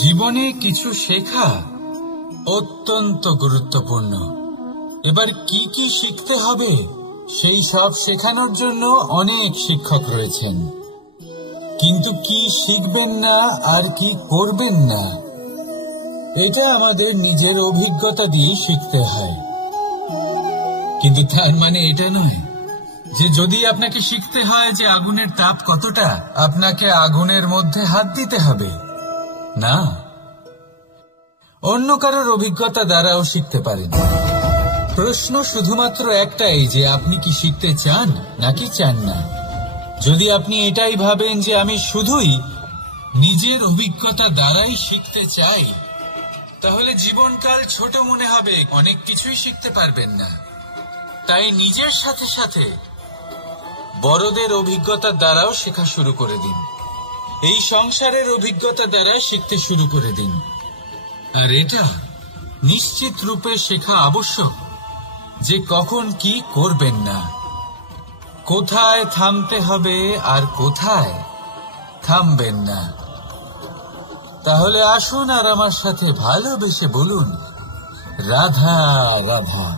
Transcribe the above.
জীবনে কিছু শেখা অত্যন্ত গুরুত্বপূর্ণ। এবার কি কি শিখতে হবে সেই সব শেখানোর জন্য অনেক শিক্ষক রয়েছেন, কিন্তু কি শিখবেন না আর কি করবেন না এটা আমাদের নিজের অভিজ্ঞতা দিয়ে শিখতে হয়। কিন্তু তার মানে এটা নয় যে যদি আপনাকে শিখতে হয় যে আগুনের তাপ কতটা, আপনাকে আগুনের মধ্যে হাত দিতে হবে না। অন্য কারোর অভিজ্ঞতা দ্বারাও শিখতে পারেন। প্রশ্ন শুধুমাত্র একটাই যে আপনি কি শিখতে চান নাকি চান না। যদি আপনি এটাই ভাবেন যে আমি শুধুই নিজের অভিজ্ঞতা দ্বারাই শিখতে চাই, তাহলে জীবনকাল ছোট মনে হবে, অনেক কিছুই শিখতে পারবেন না। তাই নিজের সাথে সাথে বড়দের অভিজ্ঞতা দ্বারাও শেখা শুরু করে দিন। এই সংসারের অভিজ্ঞতা দ্বারা শিখতে শুরু করে দিন। আর এটা নিশ্চিত রূপে শেখা আবশ্যক যে কখন কি করবেন না, কোথায় থামতে হবে আর কোথায় থামবেন না। তাহলে আসুন আর আমার সাথে ভালোবেসে বলুন, রাধা রাধা।